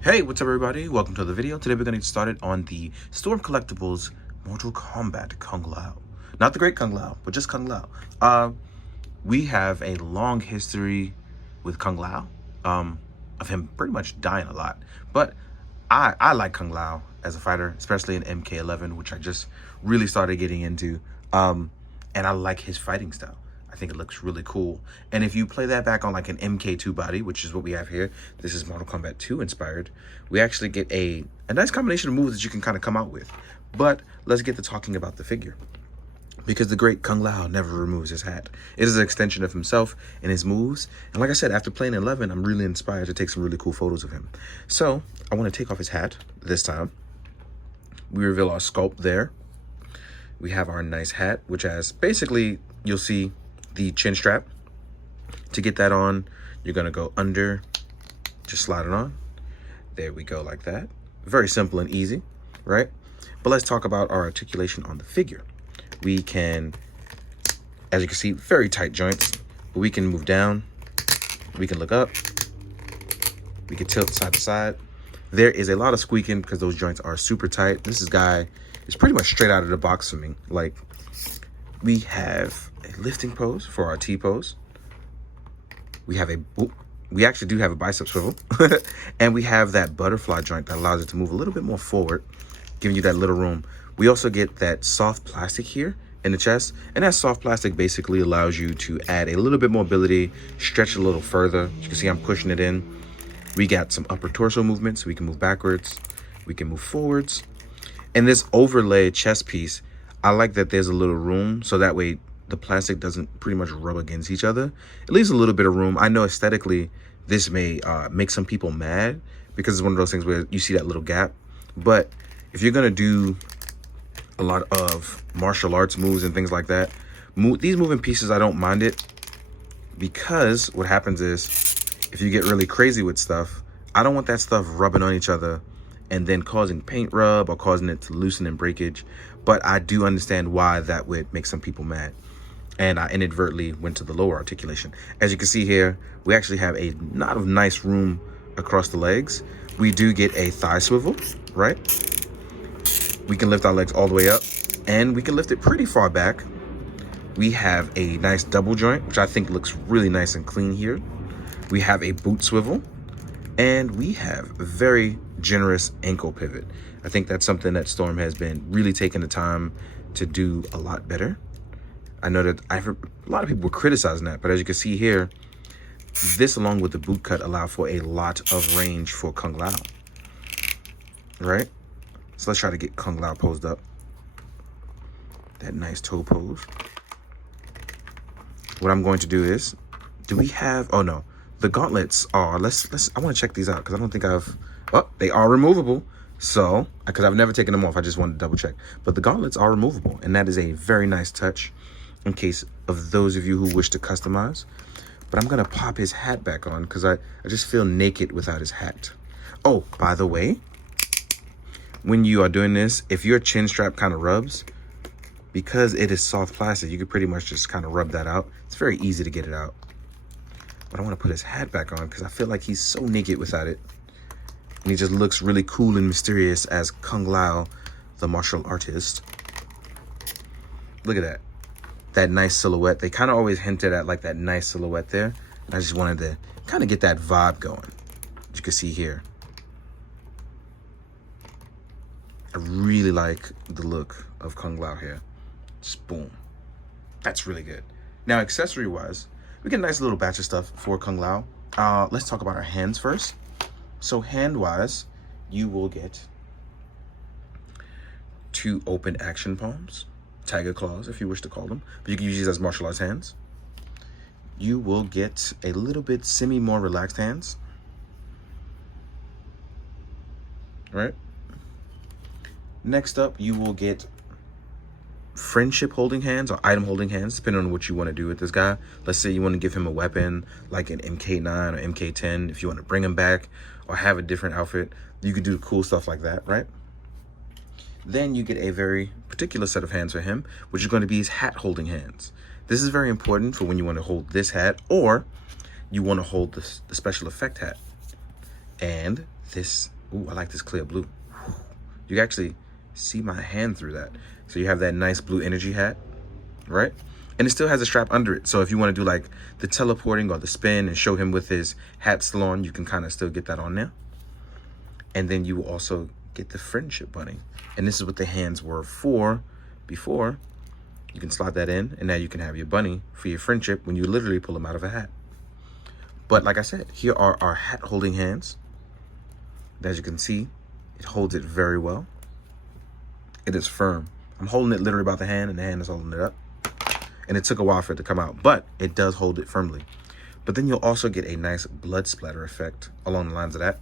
Hey, what's up everybody? Welcome to the video. Today we're going to get started on the Storm Collectibles Mortal Kombat Kung Lao. Not the great Kung Lao, but just Kung Lao. We have a long history with Kung Lao, of him pretty much dying a lot. But I like Kung Lao as a fighter, especially in MK11, which I just really started getting into. And I like his fighting style. I think it looks really cool. And if you play that back on like an MK2 body, which is what we have here, this is Mortal Kombat 2 inspired, we actually get a nice combination of moves that you can kind of come out with. But let's get to talking about the figure. Because the great Kung Lao never removes his hat. It is an extension of himself and his moves. And like I said, after playing 11, I'm really inspired to take some really cool photos of him. So I want to take off his hat this time. We reveal our sculpt there. We have our nice hat, which has basically, you'll see the chin strap. To get that on, you're gonna go under, just slide it on. There we go, like that. Very simple and easy, right? But let's talk about our articulation on the figure. We can, as you can see, very tight joints, but we can move down, we can look up, we can tilt side to side. There is a lot of squeaking because those joints are super tight. This guy is pretty much straight out of the box for me. Like, we have a lifting pose for our T pose. We have we actually do have a bicep swivel. And we have that butterfly joint that allows it to move a little bit more forward, giving you that little room. We also get that soft plastic here in the chest. And that soft plastic basically allows you to add a little bit more ability, stretch a little further. As you can see, I'm pushing it in. We got some upper torso movement, so we can move backwards, we can move forwards. And this overlay chest piece, I like that there's a little room, so that way the plastic doesn't pretty much rub against each other. It leaves a little bit of room. I know aesthetically this may make some people mad because it's one of those things where you see that little gap. But if you're gonna do a lot of martial arts moves and things like that, these moving pieces, I don't mind it, because what happens is if you get really crazy with stuff, I don't want that stuff rubbing on each other and then causing paint rub or causing it to loosen and breakage. But I do understand why that would make some people mad. And I inadvertently went to the lower articulation. As you can see here, we actually have a lot of nice room across the legs. We do get a thigh swivel, right? We can lift our legs all the way up, and we can lift it pretty far back. We have a nice double joint, which I think looks really nice and clean here. We have a boot swivel, and we have a very generous ankle pivot. I think that's something that Storm has been really taking the time to do a lot better. I know that a lot of people were criticizing that, but as you can see here, this along with the boot cut allow for a lot of range for Kung Lao, right? So let's try to get Kung Lao posed up. That nice toe pose. What I'm going to do is, do we have, oh no, the gauntlets are, I want to check these out because I don't think they are removable. So, because I've never taken them off, I just wanted to double check. But the gauntlets are removable, and that is a very nice touch in case of those of you who wish to customize. But I'm going to pop his hat back on because I just feel naked without his hat. Oh, by the way, when you are doing this, if your chin strap kind of rubs, because it is soft plastic, you can pretty much just kind of rub that out. It's very easy to get it out. But I want to put his hat back on because I feel like he's so naked without it. And he just looks really cool and mysterious as Kung Lao, the martial artist. Look at that. That nice silhouette. They kind of always hinted at like that nice silhouette there. And I just wanted to kind of get that vibe going. As you can see here. I really like the look of Kung Lao here. Just boom. That's really good. Now, accessory-wise, we get a nice little batch of stuff for Kung Lao. Let's talk about our hands first. So hand-wise, you will get 2 open action palms, tiger claws if you wish to call them, but you can use these as martial arts hands. You will get a little bit more relaxed hands. All right. Next up, you will get friendship holding hands or item holding hands, depending on what you want to do with this guy. Let's say you want to give him a weapon like an MK9 or MK10. If you want to bring him back or have a different outfit, you could do cool stuff like that, right? Then you get a very particular set of hands for him, which is going to be his hat holding hands. This is very important for when you want to hold this hat or you want to hold the special effect hat. And this, ooh, I like this clear blue. You can actually see my hand through that. So you have that nice blue energy hat, right? And it still has a strap under it. So if you want to do like the teleporting or the spin and show him with his hat still on, you can kind of still get that on there. And then you will also get the friendship bunny. And this is what the hands were for before. You can slot that in, and now you can have your bunny for your friendship when you literally pull them out of a hat. But like I said, here are our hat holding hands. As you can see, it holds it very well. It is firm. I'm holding it literally by the hand, and the hand is holding it up. And it took a while for it to come out, but it does hold it firmly. But then you'll also get a nice blood splatter effect along the lines of that.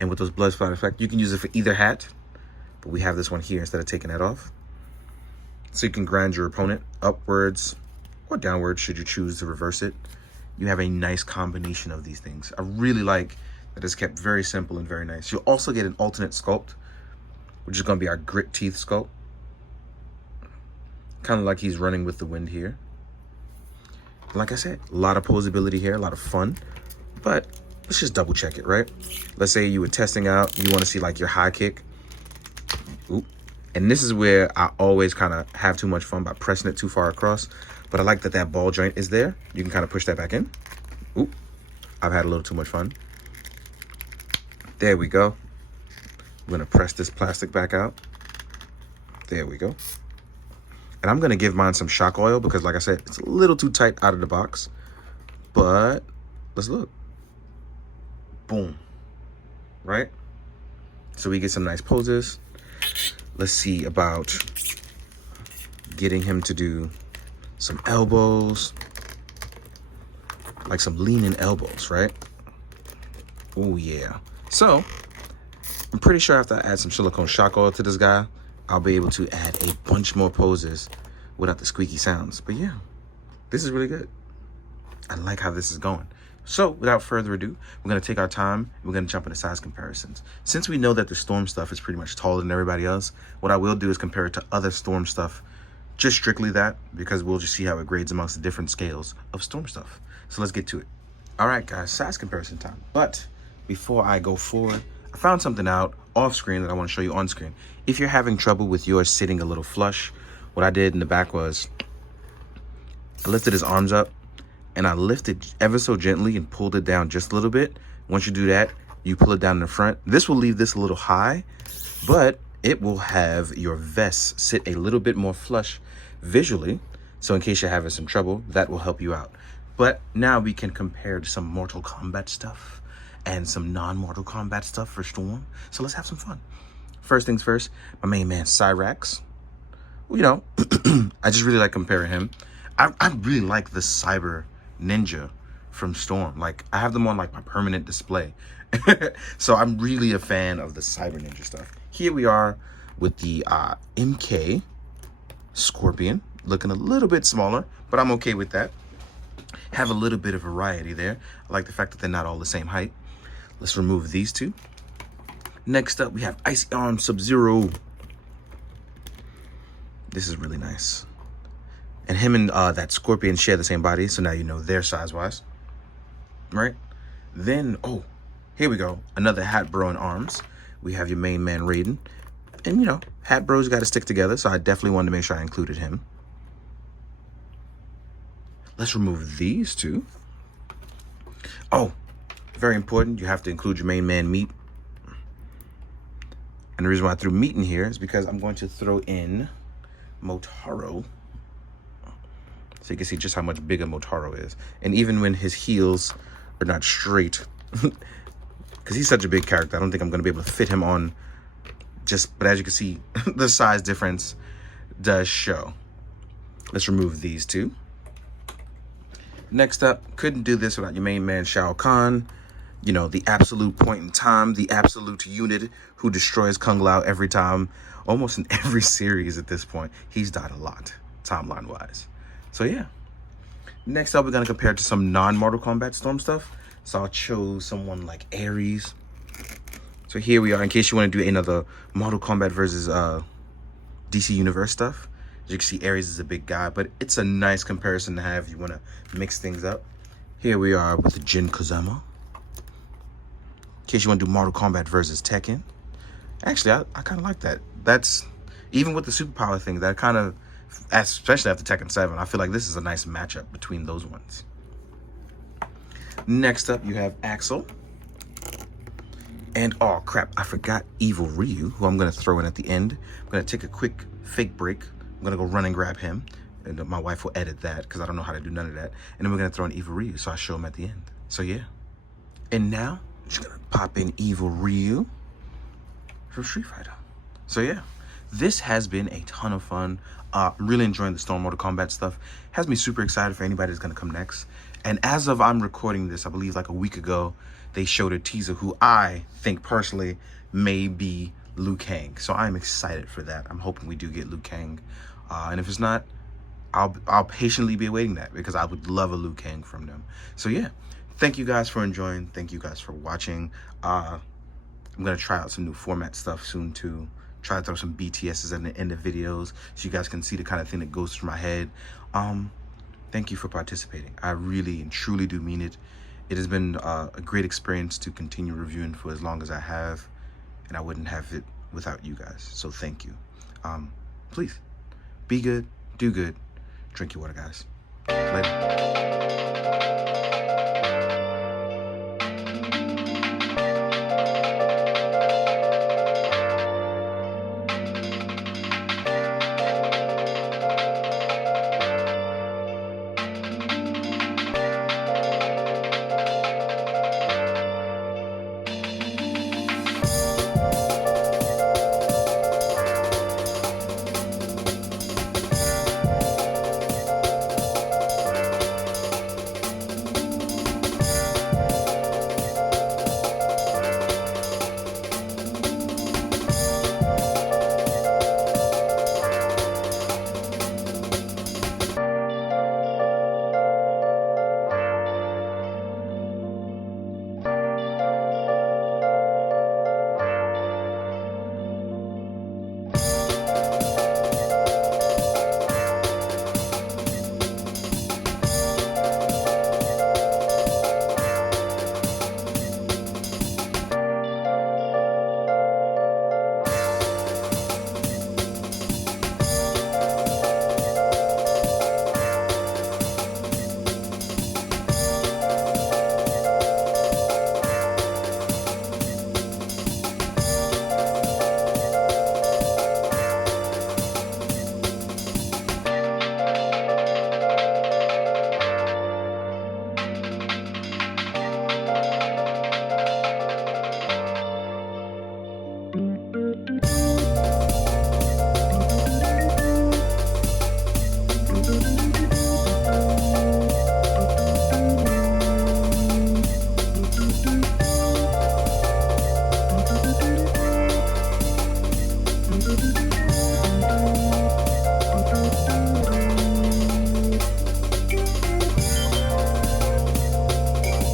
And with those blood splatter effect, you can use it for either hat, but we have this one here instead of taking that off. So you can grind your opponent upwards or downwards should you choose to reverse it. You have a nice combination of these things. I really like that it's kept very simple and very nice. You'll also get an alternate sculpt, which is going to be our grit teeth sculpt. Kind of like he's running with the wind here. Like I said, a lot of posability here, a lot of fun. But let's just double check it, right? Let's say you were testing out, you want to see like your high kick. Oop. And this is where I always kind of have too much fun by pressing it too far across. But I like that that ball joint is there. You can kind of push that back in. Oop. I've had a little too much fun. There we go. I'm going to press this plastic back out. There we go. And I'm going to give mine some shock oil because, like I said, it's a little too tight out of the box. But let's look. Boom. Right? So we get some nice poses. Let's see about getting him to do some elbows. Like some leaning elbows, right? Oh, yeah. So I'm pretty sure after I add some silicone shock oil to this guy, I'll be able to add a bunch more poses without the squeaky sounds. But yeah, this is really good. I like how this is going. So without further ado, we're going to take our time and we're going to jump into size comparisons. Since we know that the Storm stuff is pretty much taller than everybody else, what I will do is compare it to other Storm stuff, just strictly that, because we'll just see how it grades amongst the different scales of Storm stuff. So let's get to it. All right, guys, size comparison time. But before I go forward, I found something out off screen that I want to show you on screen. If you're having trouble with yours sitting a little flush, what I did in the back was I lifted his arms up and I lifted ever so gently and pulled it down just a little bit. Once you do that, you pull it down in the front. This will leave this a little high, but it will have your vest sit a little bit more flush visually. So in case you're having some trouble, that will help you out. But now we can compare to some Mortal Kombat stuff and some non-Mortal Kombat stuff for Storm. So let's have some fun. First things first, my main man, Cyrax. Well, you know, I just really like comparing him. I really like the Cyber Ninja from Storm. Like, I have them on like my permanent display. So I'm really a fan of the Cyber Ninja stuff. Here we are with the MK Scorpion, looking a little bit smaller, but I'm okay with that. Have a little bit of variety there. I like the fact that they're not all the same height. Let's remove these two. Next up, we have Icy Arm Sub-Zero. This is really nice. And him and that Scorpion share the same body, so now you know their size-wise. Right? Then, oh, here we go. Another Hat Bro in arms. We have your main man, Raiden. And, you know, Hat Bros got to stick together, so I definitely wanted to make sure I included him. Let's remove these two. Oh, very important. You have to include your main man, Meat. And the reason why I threw Meat in here is because I'm going to throw in Motaro. So you can see just how much bigger Motaro is. And even when his heels are not straight, because he's such a big character, I don't think I'm going to be able to fit him on just, but as you can see, the size difference does show. Let's remove these two. Next up, couldn't do this without your main man, Shao Kahn. You know, the absolute point in time, the absolute unit who destroys Kung Lao every time, almost in every series at this point. He's died a lot, timeline-wise. So, yeah. Next up, we're going to compare it to some non-Mortal Kombat Storm stuff. So, I chose someone like Ares. So, here we are, in case you want to do another Mortal Kombat versus DC Universe stuff. As you can see, Ares is a big guy, but it's a nice comparison to have if you want to mix things up. Here we are with Jin Kazama. case you want to do Mortal Kombat versus Tekken. Actually, I kind of like that. That's, even with the superpower thing, that kind of, especially after Tekken 7, I feel like this is a nice matchup between those ones. Next up, you have Axel. And, oh crap, I forgot Evil Ryu, who I'm going to throw in at the end. I'm going to take a quick fake break. I'm going to go run and grab him. And my wife will edit that because I don't know how to do none of that. And then we're going to throw in Evil Ryu, so I show him at the end. So yeah. And now, I'm just going to pop in Evil Ryu from Street Fighter. So yeah, this has been a ton of fun. Really enjoying the Storm Mortal Kombat stuff. Has me super excited for anybody that's going to come next. And as of I'm recording this, I believe like a week ago, they showed a teaser who I think personally may be Liu Kang. So I'm excited for that. I'm hoping we do get Liu Kang. And if it's not, I'll patiently be awaiting that because I would love a Liu Kang from them. So yeah, thank you guys for enjoying. Thank you guys for watching. I'm going to try out some new format stuff soon too. Try to throw some BTSs at the end of videos so you guys can see the kind of thing that goes through my head. Thank you for participating. I really and truly do mean it. It has been a great experience to continue reviewing for as long as I have, and I wouldn't have it without you guys. So thank you. Please be good, do good, drink your water, guys. Later.